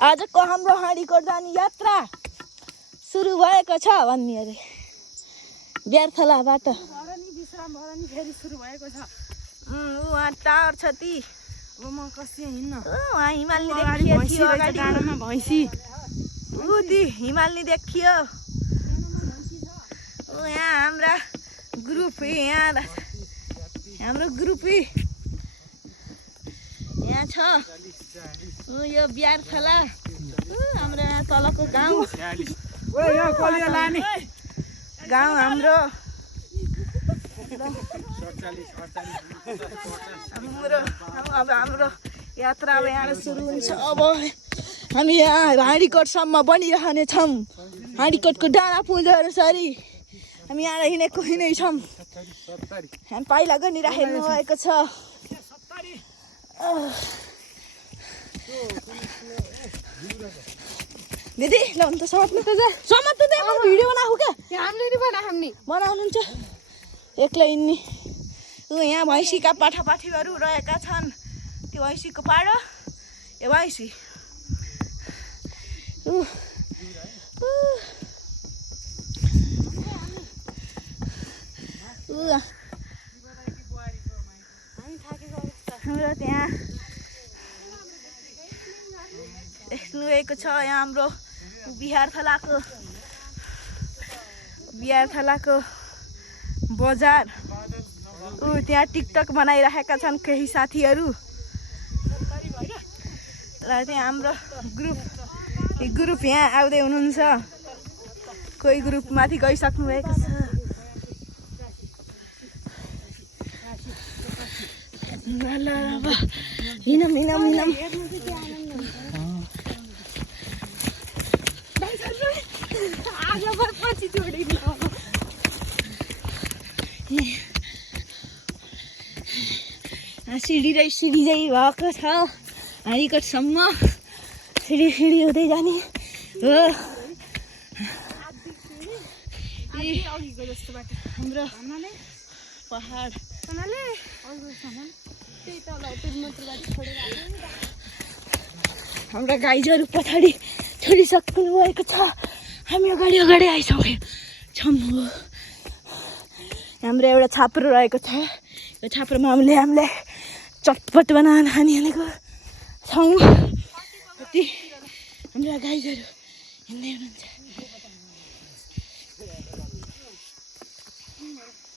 आजको हाम्रो हाँडीकोट जाने यात्रा सुरु भएको छ भन्ने अरे ब्यार्थलाबाट। उहाँ टावर छ ती उहाँ हिमालनी देखियो भैँसी ती हिमालनी देखियो। यहाँ हाम्रा ग्रुप यहाँ हाम्रो ग्रुप यहाँ छ। यो ब्यार्थला हाम्रो यहाँ तलको गाउँ हाम्रो हाम्रो यात्रा अब यहाँ सुरु हुन्छ। अब हामी यहाँ हाँडीकोटसम्म बनिरहनेछौँ। हाँडीकोटको डाँडा पुँजोहरू सरी हामी यहाँ हिँडेको हिँडेछौँ। हामी पाइला गनिराख्नु भएको छ। दिदी ल अन्त समात्नु त जा समात्नु त भिडियो बनाऊ क्या बनाउनुहुन्छ एक्लै हिँड्ने। यहाँ भैँसीका पाठापाठीहरू रहेका छन्। त्यो भैँसीको पाडो यो भैँसी हाम्रो त्यहाँ देख्नुभएको छ। यहाँ हाम्रो बिहारथलाको बजार त्यहाँ टिकटक बनाइरहेका छन् केही साथीहरू र त्यहाँ हाम्रो ग्रुप यहाँ आउँदै हुनुहुन्छ। कोही ग्रुप माथि गइसक्नु भएको छ। हिँडौँ सिडी चाहिँ भएको छ हाँडीकोटसम्म सिडी हुँदै जाने हो। हाम्रो पहाड हाम्रा गाईजहरू पछाडि छोडिसक्नु भएको छ। हामी अगाडि आइसकेछौँ। हाम्रो एउटा छाप्रो रहेको छ। यो छाप्रोमा हामीले चटपट बनाएर खानिहालेको छौँ। कति हाम्रा गाईजहरू हिँड्दै हुनुहुन्छ।